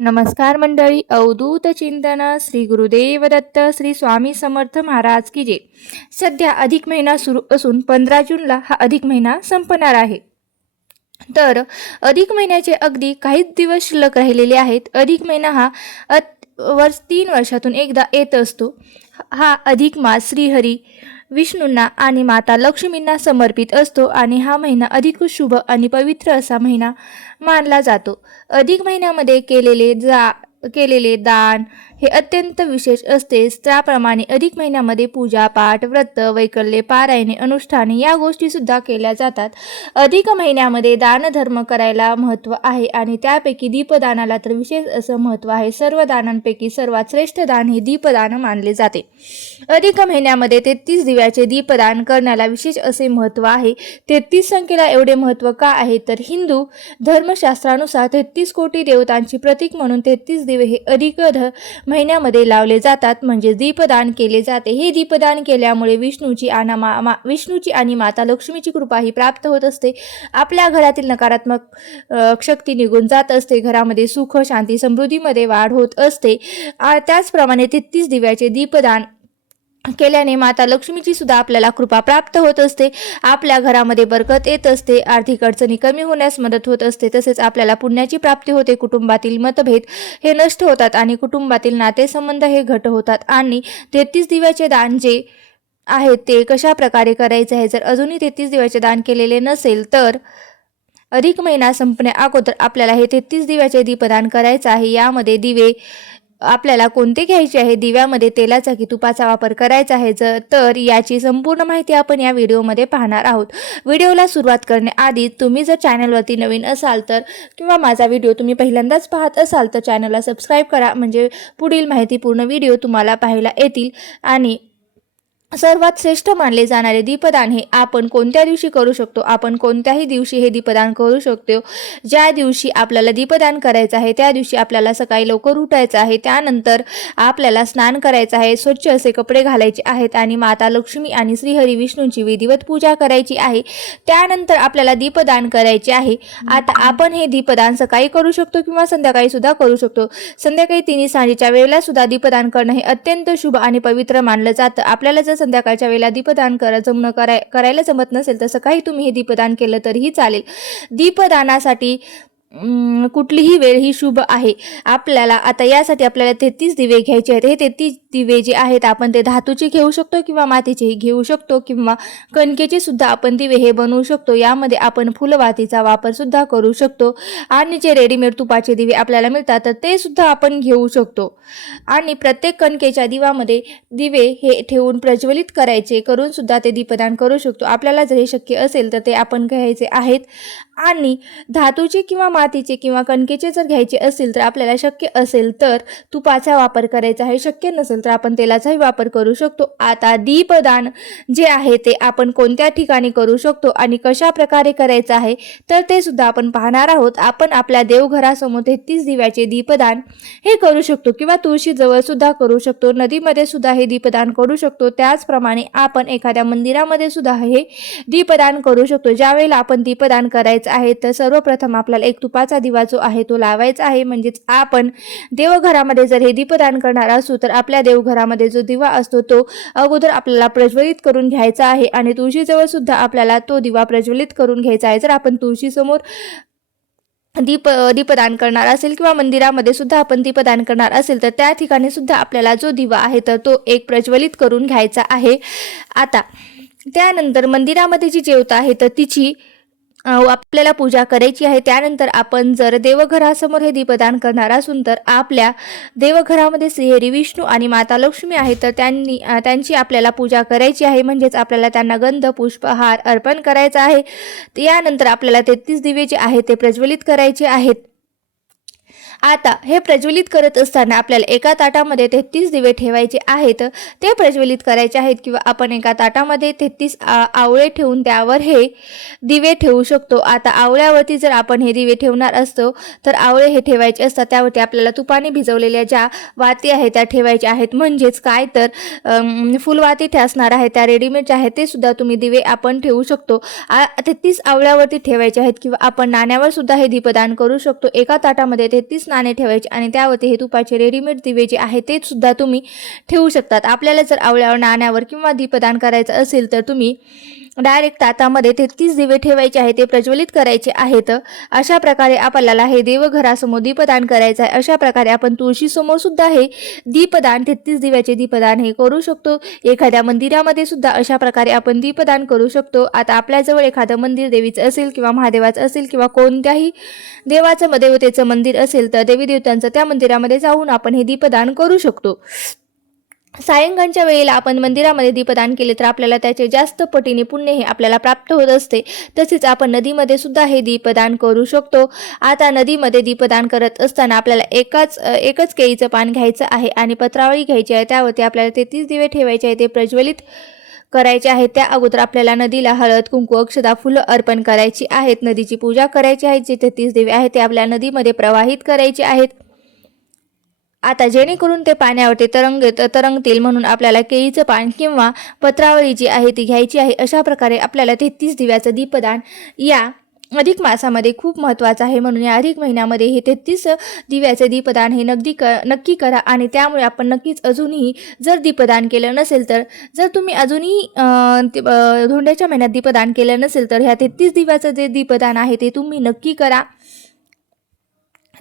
नमस्कार मंडळी. अवधूत चिंतन श्री गुरुदेव दत्त श्री स्वामी समर्थ महाराज की जय. सध्या अधिक महिना सुरू असून 15 जूनला हा अधिक महिना संपणार आहे. तर अधिक महिन्याचे अगदी काही दिवस शिल्लक राहिलेले आहेत. अधिक महिना हा 3 वर्षातून एकदा येत असतो. हा अधिक मास श्रीहरी विष्णूंना आणि माता लक्ष्मींना समर्पित असतो आणि हा महिना अधिक शुभ आणि पवित्र असा महिना मानला जातो. अधिक महिन्यामध्ये केलेले दान हे अत्यंत विशेष असते. त्याप्रमाणे अधिक महिन्यामध्ये पूजा पाठ, व्रत, वैकल्ये, पारायणे, अनुष्ठाने या गोष्टी सुद्धा केल्या जातात. अधिक महिन्यामध्ये दानधर्म करायला महत्त्व आहे आणि त्यापैकी दीपदानाला तर विशेष असं महत्त्व आहे. सर्व दानांपैकी सर्वात श्रेष्ठ दान हे दीपदान मानले जाते. अधिक महिन्यामध्ये 33 दिव्याचे दीपदान करण्याला विशेष असे महत्त्व आहे. 33 संख्येला एवढे महत्त्व का आहे तर हिंदू धर्मशास्त्रानुसार 33 कोटी देवतांची प्रतीक म्हणून 33 दिवे हे अधिक महिन्यामध्ये लावले जातात, म्हणजे दीपदान केले जाते. हे दीपदान केल्यामुळे विष्णूची आणि माता लक्ष्मीची कृपा ही प्राप्त होत असते. आपल्या घरातील नकारात्मक शक्ती निघून जात असते. घरामध्ये सुख, शांती, समृद्धीमध्ये वाढ होत असते. त्याचप्रमाणे 33 दिव्याचे दीपदान केल्याने माता लक्ष्मीची सुद्धा आपल्याला कृपा प्राप्त होत असते. आपल्या घरामध्ये बरकत येत असते. आर्थिक अडचणी कमी होण्यास मदत होत असते. तसेच आपल्याला पुण्याची प्राप्ती होते. कुटुंबातील मतभेद हे नष्ट होतात आणि कुटुंबातील नातेसंबंध हे घट होतात. आणि 33 दिव्याचे दान जे आहे ते कशा प्रकारे करायचे आहे, जर अजूनही 33 दिव्याचे दान केलेले नसेल तर अधिक महिना संपण्या अगोदर आपल्याला हे 33 दिव्याचे दीपदान करायचं आहे. यामध्ये दिवे आपल्याला कोणते घ्यायचे आहे, दिव्यामध्ये तेलाचा की तुपाचा वापर करायचा आहे तर याची संपूर्ण माहिती आपण या व्हिडिओमध्ये पाहणार आहोत. व्हिडिओला सुरुवात करण्याआधी तुम्ही जर चॅनलवरती नवीन असाल तर किंवा माझा व्हिडिओ तुम्ही पहिल्यांदाच पाहत असाल तर चॅनलला सबस्क्राईब करा, म्हणजे पुढील माहितीपूर्ण व्हिडिओ तुम्हाला पाहायला येतील. आणि सर्वात श्रेष्ठ मानले जाणारे दीपदान हे आपण कोणत्या दिवशी करू शकतो? आपण कोणत्याही दिवशी हे दीपदान करू शकतो. ज्या दिवशी आपल्याला दीपदान करायचं आहे त्या दिवशी आपल्याला सकाळी लवकर उठायचं आहे. त्यानंतर आपल्याला स्नान करायचं आहे, स्वच्छ असे कपडे घालायचे आहेत आणि माता लक्ष्मी आणि श्रीहरी विष्णूंची विधिवत पूजा करायची आहे. त्यानंतर आपल्याला दीपदान करायचे आहे. आता आपण हे दीपदान सकाळी करू शकतो किंवा संध्याकाळी सुद्धा करू शकतो. संध्याकाळी 3 सांजेच्या वेळेला सुद्धा दीपदान करणं हे अत्यंत शुभ आणि पवित्र मानलं जातं. आपल्याला जर संध्याकाळच्या वेळेला दीपदान करायला जमत नसेल तर सकाळी तुम्ही हे दीपदान केलं तरीही चालेल. दीपदानासाठी कुठलीही वेळ ही शुभ आहे. आपल्याला आता यासाठी आपल्याला 33 दिवे घ्यायचे आहेत. हे 33 दिवे जे आहेत आपण ते धातूचे घेऊ शकतो किंवा मातीचेही घेऊ शकतो किंवा कणकेचे सुद्धा आपण दिवे हे बनवू शकतो. यामध्ये आपण फुलवातीचा वापर सुद्धा करू शकतो आणि जे रेडीमेड तुपाचे दिवे आपल्याला मिळतात तर ते सुद्धा आपण घेऊ शकतो. आणि प्रत्येक कणकेच्या दिव्यामध्ये दिवे हे ठेवून प्रज्वलित करून सुद्धा ते दीपदान करू शकतो. आपल्याला जर हे शक्य असेल तर ते आपण घ्यायचे आहेत. आणि धातूचे किंवा मातीचे किंवा कणकेचे जर घ्यायचे असेल तर आपल्याला शक्य असेल तर तुपाचा वापर करायचा आहे. शक्य नसेल तर आपण तेलाचाही वापर करू शकतो. आता दीपदान जे आहे ते आपण कोणत्या ठिकाणी करू शकतो आणि कशा प्रकारे करायचं आहे तर ते सुद्धा आपण पाहणार आहोत. आपण आपल्या देवघरासमोर 33 दिव्याचे दीपदान हे करू शकतो किंवा तुळशीजवळ सुद्धा करू शकतो. नदीमध्ये सुद्धा हे दीपदान करू शकतो. त्याचप्रमाणे आपण एखाद्या मंदिरामध्ये सुद्धा हे दीपदान करू शकतो. ज्यावेळेला आपण दीपदान करायचं आहे तर सर्वप्रथम आपल्याला एक तुपाचा दिवा जो आहे तो लावायचा आहे. म्हणजेच आपण देवघरामध्ये जर हे दीपदान करणार असू तर आपल्या देवघरामध्ये जो दिवा असतो तो अगोदर आपल्याला प्रज्वलित करून घ्यायचा आहे आणि तुळशीजवळ सुद्धा आपल्याला तो दिवा प्रज्वलित करून घ्यायचा आहे. जर आपण तुळशीसमोर दीपदान करणार असेल किंवा मंदिरामध्ये सुद्धा आपण दीपदान करणार असेल तर त्या ठिकाणी सुद्धा आपल्याला जो दिवा आहे तर तो एक प्रज्वलित करून घ्यायचा आहे. आता त्यानंतर मंदिरामध्ये जी ज्योत आहे तर तिची आपल्याला पूजा करायची आहे. त्यानंतर आपण जर देवघरासमोर हे दीपदान करणार असून तर आपल्या देवघरामध्ये श्रीहरी विष्णू आणि माता लक्ष्मी आहे तर त्यांची आपल्याला पूजा करायची आहे. म्हणजेच आपल्याला त्यांना गंध, पुष्प, हार अर्पण करायचा आहे. यानंतर आपल्याला 33 दिवे जे आहेत ते प्रज्वलित करायचे आहेत. आता हे प्रज्वलित करत असताना आपल्याला एका ताटामध्ये 33 दिवे ठेवायचे आहेत. ते प्रज्वलित करायचे आहेत किंवा आपण एका ताटामध्ये 33 आवळे ठेवून त्यावर हे दिवे ठेवू शकतो. आता आवळ्यावरती जर आपण हे दिवे ठेवणार असतो तर आवळे हे ठेवायचे असतात. त्यावरती आपल्याला तुपाने भिजवलेल्या ज्या वाती आहेत त्या ठेवायच्या आहेत. म्हणजेच काय तर फुलवाती असणार आहे त्या रेडीमेड आहेत ते सुद्धा तुम्ही दिवे आपण ठेवू शकतो. 33 आवळ्यावरती ठेवायचे आहेत किंवा आपण नाण्यावर सुद्धा हे दीपदान करू शकतो. एका ताटामध्ये 33 20 नाणे ठेवायचे आणि त्यावरती हे तुपाचे रेडीमेड दिवे जे आहे ते सुद्धा तुम्ही ठेवू शकतात. आपल्याला जर आवळ्यावर नाण्यावर किंवा दीपदान करायचं असेल तर तुम्ही डायरेक्ट ताटामध्ये 33 दिवे ठेवायचे आहे, ते प्रज्वलित करायचे आहेत. अशा प्रकारे आपल्याला हे देवघरासमोर दीपदान करायचं आहे. अशा प्रकारे आपण तुळशीसमोर सुद्धा हे दीपदान 33 दिव्याचे दीपदान हे करू शकतो. एखाद्या मंदिरामध्ये सुद्धा अशा प्रकारे आपण दीपदान करू शकतो. आता आपल्याजवळ एखादं मंदिर देवीचं असेल किंवा महादेवाचं असेल किंवा कोणत्याही देवाचं देवतेचं मंदिर असेल तर देवी देवतांचं त्या मंदिरामध्ये जाऊन आपण हे दीपदान करू शकतो. सायंकाळच्या वेळेला आपण मंदिरामध्ये दीपदान केले तर आपल्याला त्याचे जास्त पटीने पुण्य हे आपल्याला प्राप्त होत असते. तसेच आपण नदीमध्ये सुद्धा हे दीपदान करू शकतो. आता नदीमध्ये दीपदान करत असताना आपल्याला एकच केळीचं पान घ्यायचं आहे आणि पत्रावळी घ्यायची आहे. त्यावरती आपल्याला 33 दिवे ठेवायचे आहे, ते प्रज्वलित करायचे आहे. त्या अगोदर आपल्याला नदीला हळद, कुंकू, अक्षता, फुलं अर्पण करायची आहेत. नदीची पूजा करायची आहे. जे 33 दिवे आहेत ते आपल्या नदीमध्ये प्रवाहित करायचे आहेत. आता जेणेकरून ते पाण्यावरती तरंगतील म्हणून आपल्याला केळीचं पान किंवा पत्रावळी जी आहे ती घ्यायची आहे. अशा प्रकारे आपल्याला 33 दिव्याचं दीपदान या अधिक मासामध्ये खूप महत्त्वाचं आहे. म्हणून या अधिक महिन्यामध्ये हे 33 दिव्याचे दीपदान हे नक्की करा. आणि त्यामुळे आपण नक्कीच अजूनही जर दीपदान केलं नसेल तर, जर तुम्ही अजूनही धोंड्याच्या महिन्यात दीपदान केलं नसेल तर ह्या 33 दिव्याचं जे दीपदान आहे ते तुम्ही नक्की करा.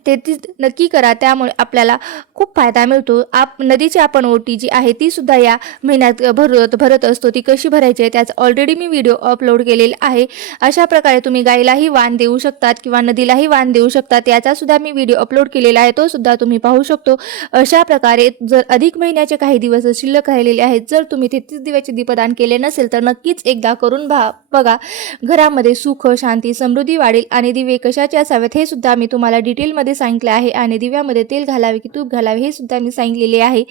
ते नक्की करा. त्यामुळे आपल्याला खूप फायदा मिळतो. नदीची आपण ओटी जी आहे ती सुद्धा या महिन्यात भरत असतो. ती कशी भरायची आहे त्याचा ऑलरेडी मी व्हिडिओ अपलोड केलेला आहे. अशा प्रकारे तुम्ही गाईलाही वाण देऊ शकतात किंवा नदीलाही वाण देऊ शकतात. याचा सुद्धा मी व्हिडिओ अपलोड केलेला आहे, तो सुद्धा तुम्ही पाहू शकतो. अशा प्रकारे जर अधिक महिन्याचे काही दिवस शिल्लक राहिलेले आहेत, जर तुम्ही 33 दिव्याचे दीपदान केले नसेल तर नक्कीच एकदा करून बघा. घरामध्ये सुख, शांती, समृद्धी वाढेल. आणि दिवे कशाचे असावेत हे सुद्धा मी तुम्हाला डिटेलमध्ये सांगितले आहे. आणि दिव्यामध्ये तेल घालावे की तूप घालावे हे सुद्धा मी सांगितलेले आहे.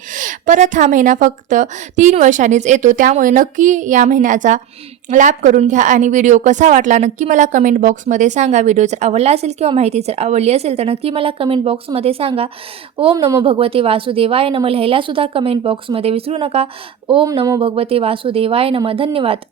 परत हा महिना फक्त 3 वर्षांनीच येतो, त्यामुळे नक्की या महिन्याचा लाभ करून घ्या. आणि व्हिडिओ कसा वाटला नक्की मला कमेंट बॉक्समध्ये सांगा. व्हिडिओ जर आवडला असेल किंवा माहिती जर आवडली असेल तर नक्की मला कमेंट बॉक्समध्ये सांगा. ओम नमो भगवते वासुदेवाय नमः लिहायला सुद्धा कमेंट बॉक्समध्ये विसरू नका. ओम नमो भगवते वासुदेवाय नमः. धन्यवाद.